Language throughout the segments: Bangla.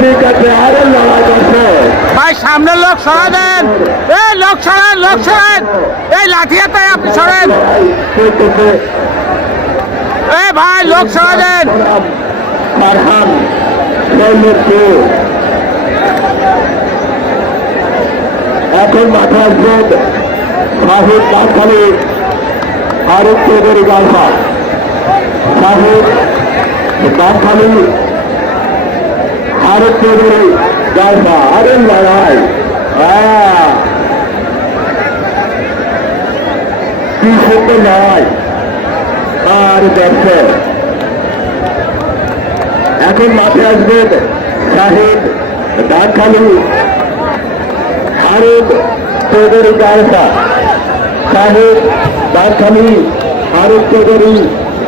ঠিক আছে, আরো লড়াই করছে। ভাই সামনে লোক সরা দেন, এই লোক সরান, লোক সরান, এই লাঠি হাতে আপনি সরেন, চলতেছে। এই ভাই লোক সরা দেন। ফারহান সৈন্যকে এখন মাঠে আসবেন শাহিদ দাঁতখালি আরেক চৌধুরী গালফা। শাহিদ দাঁতখালি আরেক চৌধুরী গালফা। আরে লড়াই কি সুন্দর লড়াই। আর দেখছে এখন মাঠে আসবেন শাহিদ দাঁতখালি আরেক চৌধুরী গালফা। শাহিদ দাঁতখালি আরেক চৌধুরী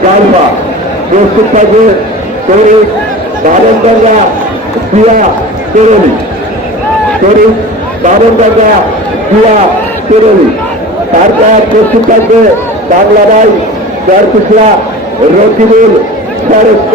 গালফা প্রস্তুত থাকবে। তরিক বাবনগঞ্জা দিয়া তেরলি, তরিক বাবনগঞ্জা দিয়া তেরলি। তারপর প্রস্তুত থাকবে বাংলা ভাই চারকুশলা রকিবুল সরস্ব।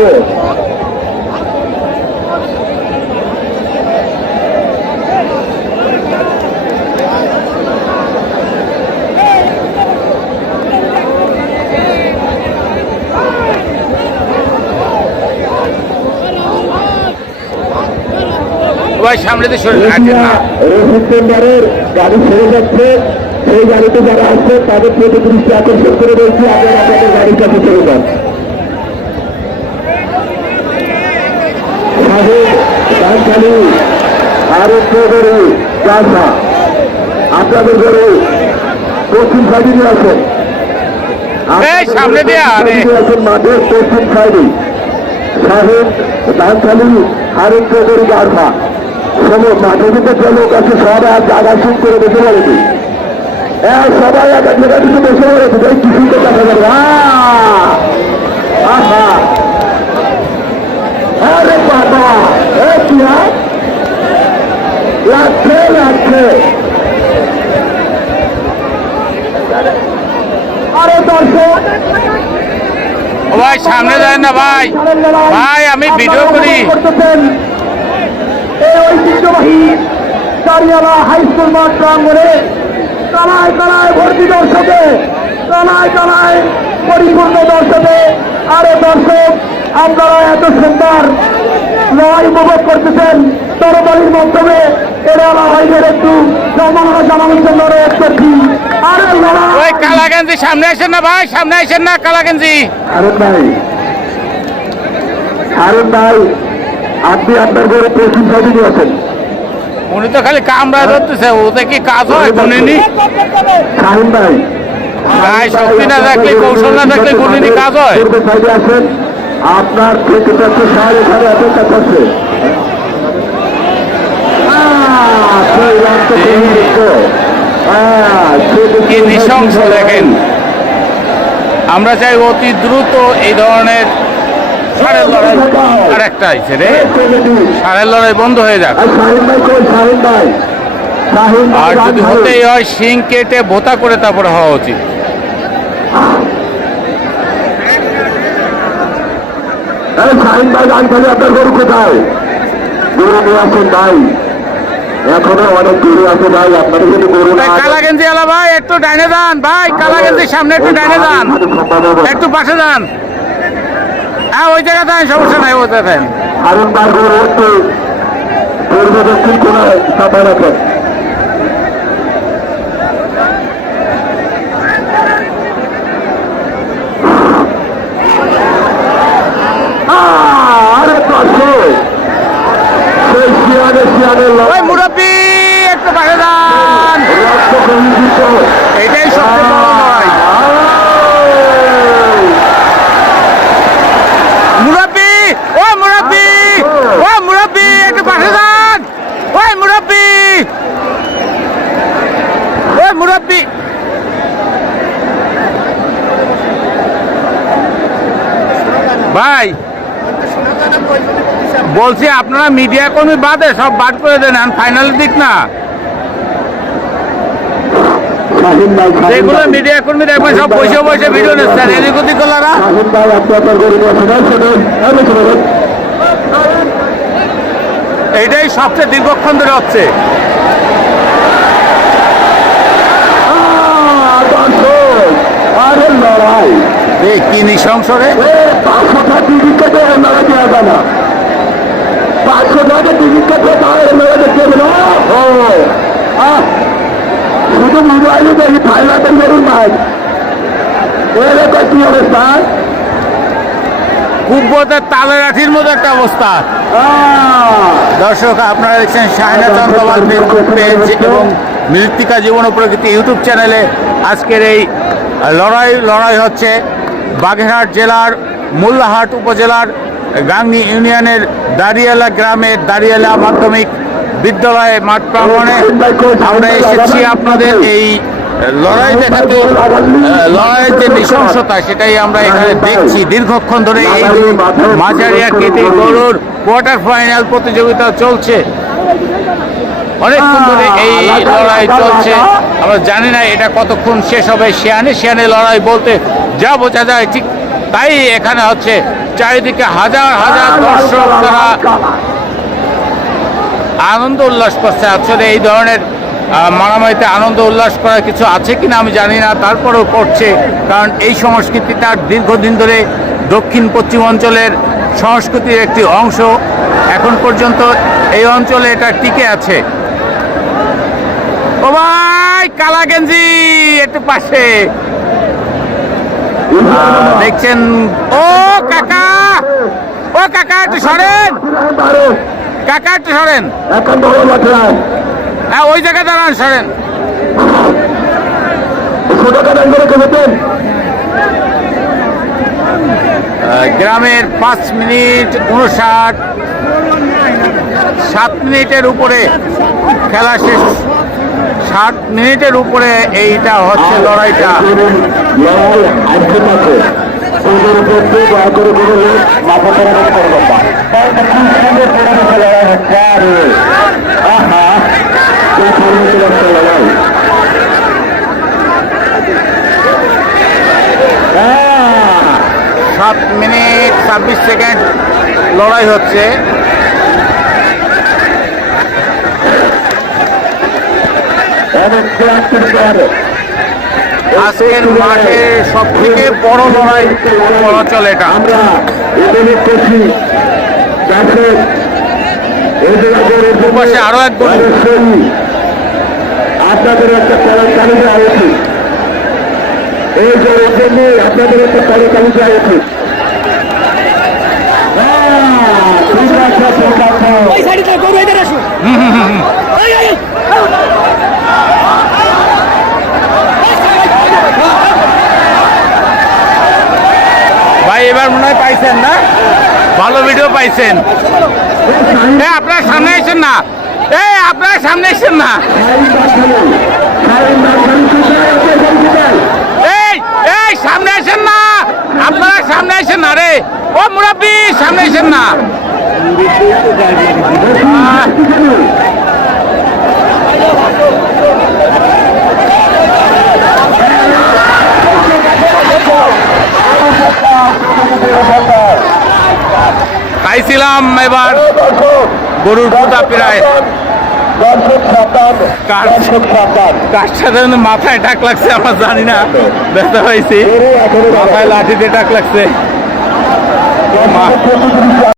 ভাই সামনে তো সরে আছেন না, রশিদ চেম্বারের গাড়ি ছেড়ে যাচ্ছে। সেই গাড়িতে যারা আসছে তাদের প্রতি দৃষ্টি আকর্ষণ করে বলছি, আপনারা আপনাদের গাড়ির কাছে চলে যান। শাহিদ দাঁতখালি আরেক চৌধুরী গালফা আপনাদের ঘরে পশ্চিম সাইডে নিয়ে আসেন। এই সামনে দিয়ে আরে আছেন মাঠের পশ্চিম সাইডে। শাহিদ দাঁতখালি আরেক চৌধুরী গালফা মাঠে কিন্তু যে লোক আছে সবাই আর জায়গা শুন করে বসে পড়েছে। সবাই এক এক জায়গায় কিন্তু বসে পড়েছে, কি সুন্দর দেখা যাবে। আহা আরে বাবা, কি লাগছে লাগছে। আরে দর্শক ভাই সামনে যায় না ভাই, ভাই আমি ভিডিও করি। এই ঐতিহ্যবাহী দাঁড়িয়ালা হাই স্কুল মাঠ প্রাঙ্গণে কানায় কানায় ভর্তি দর্শকে, কানায় কানায় পরিপূর্ণ দর্শকে। আরে দর্শক, আপনারা এত সুন্দর লড়াই উপভোগ করতেছেন তরবারির মাধ্যমে। এরা ভাইদের একটু সম্মাননা জানানোর জন্য অনুরোধ করছি। আরে ওই কালাগঞ্জি সামনে আসেন না ভাই, সামনে আসেন না কালাগঞ্জি। হারুন ভাই, হারুন ভাই আপনি আপনার ঘরে পশ্চিম সাইডে নিয়ে আসেন। উনি তো খালি কামড়া ধরতেছে, ওতে কি কাজ হয় গুনিনি? শাহিন ভাই, ভাই শক্তি না থাকলে, কৌশল না থাকলে গুনিনি কাজ হয়? সাইডে আসেন, আপনার থেকে যাচ্ছে সাড়ে এখানে অপেক্ষা করছে। কি নৃশংস দেখেন। আমরা চাই অতি দ্রুত এই ধরনের ষাঁড়ের লড়াই আর একটা আইছে রে, ষাঁড়ের লড়াই বন্ধ হয়ে যাক। আর যদি হতেই হয় শিং কেটে ভোতা করে তারপরে হওয়া উচিত। শাহিন ভাই গান খালি আপনার গরু কোথায়? গরু নিয়ে আসেন ভাই, এখনো অনেক গরু আছে ভাই, আপনাদের যদি গরু না। কালাগঞ্জি আলা ভাই একটু ডাইনে যান, ভাই কালাগঞ্জির সামনে একটু ডাইনে যান, একটু পাশে যান। হ্যাঁ ওই জায়গা দেন, সমস্যা নাই, ওই জায়গা দেন। হারুন ভাই গরু একটু পূর্ব দক্ষিণ কোনায় চাপায় রাখেন। মুরব্বী একটু পাশে যান, এটাই সবচেয়ে বড় নয়। মুরব্বী, ও মুরব্বী, ও মুরব্বী একটু পাশে যান, ওই মুরব্বী, ওই মুরব্বী। ভাই বলছি আপনারা মিডিয়া কর্মী বাদে সব বাদ করে দেন, ফাইনালের দিক না যেগুলো মিডিয়া কর্মী দেখবেন সব বসে বসে ভিডিও নিচ্ছেন, এদিক ওদিক করলারা। এটাই সবচেয়ে দীর্ঘক্ষণ ধরে হচ্ছে। দর্শক আরে লড়াই এই কি নৃশংস রে! 500 টাকা টিকিট কেটে লড়াই দেওয়া যায় না, 500 টাকা টিকিট কেটে তাহলে লড়াই দেখতে হবে না। ও শুধু মোবাইলে দেখি থাইল্যান্ডের ধরুন ভাই এলাকায় কি অবস্থা, কুব্বতের তালের আঠির মতো একটা অবস্থা। দর্শক, আপনারা দেখছেন শাহিনা চন্দ্রবাদ ফেসবুক পেজ এবং মৃত্তিকা জীবন ও প্রকৃতি ইউটিউব চ্যানেলে আজকের এই লড়াই হচ্ছে বাগেরহাট জেলার মোল্লাহাট উপজেলার গাংনী ইউনিয়নের দাঁড়িয়ালা গ্রামের দাঁড়িয়ালা মাধ্যমিক বিদ্যালয়ে মাঠ প্রাঙ্গণে। আমরা এসেছি আপনাদের এই লড়াই দেখাতে। লড়াইয়ের যে নৃশংসতা সেটাই আমরা এখানে দেখছি। দীর্ঘক্ষণ ধরে এই মাঝারি আকৃতির গরুর কোয়ার্টার ফাইনাল প্রতিযোগিতা চলছে, অনেকক্ষণ ধরে এই লড়াই চলছে। আমরা জানি না এটা কতক্ষণ শেষ হবে। শিয়ানে লড়াই বলতে যা বোঝা যায় ঠিক তাই এখানে হচ্ছে। চারিদিকে হাজার হাজার দর্শক তারা আনন্দ উল্লাস করছে। আসলে এই ধরনের মারামারিতে আনন্দ উল্লাস করার কিছু আছে কিনা আমি জানি না, তারপরেও করছে, কারণ এই সংস্কৃতিটা দীর্ঘদিন ধরে দক্ষিণ পশ্চিম অঞ্চলের সংস্কৃতির একটি অংশ। এখন পর্যন্ত এই অঞ্চলে এটা টিকে আছে। ও ভাই কালা গেঞ্জি একটু পাশে দেখছেন। ও কাকা, ও কাকা একটু সরেন, কাকা একটু সরেন, হ্যাঁ ওই জায়গায় দাঁড়ান, সরেন। গ্রামের 5 মিনিট 59, 7 মিনিটের উপরে খেলা শেষ। 7 মিনিটের উপরে এইটা হচ্ছে লড়াইটা। সাত মিনিট 26 সেকেন্ড লড়াই হচ্ছে। আজকের মাঠের সব থেকে বড় লড়াই বলা চলে এটা। আমরা পাশে আরো এক গরু। আপনাদের একটা কলার চালু দেওয়া উচিত, এই জন্য আপনাদের একটা কলার চালু দেওয়া উচিত। ভাই এবার মনে হয় পাইছেন না, ভালো ভিডিও পাইছেন। আপনারা সামনে আসেন না, আপনারা সামনে আসেন না, এই সামনে আসেন না, আপনারা সামনে আসেন না রে। ও মুরাব্বি সামনে আসেন না। খাইছিলাম এবার গরুর পুতা প্রায় কার সাথে মাথায় টাক লাগছে আমার জানি না, ব্যথা হয়েছি, মাথায় লাঠি দিয়ে টাক লাগছে।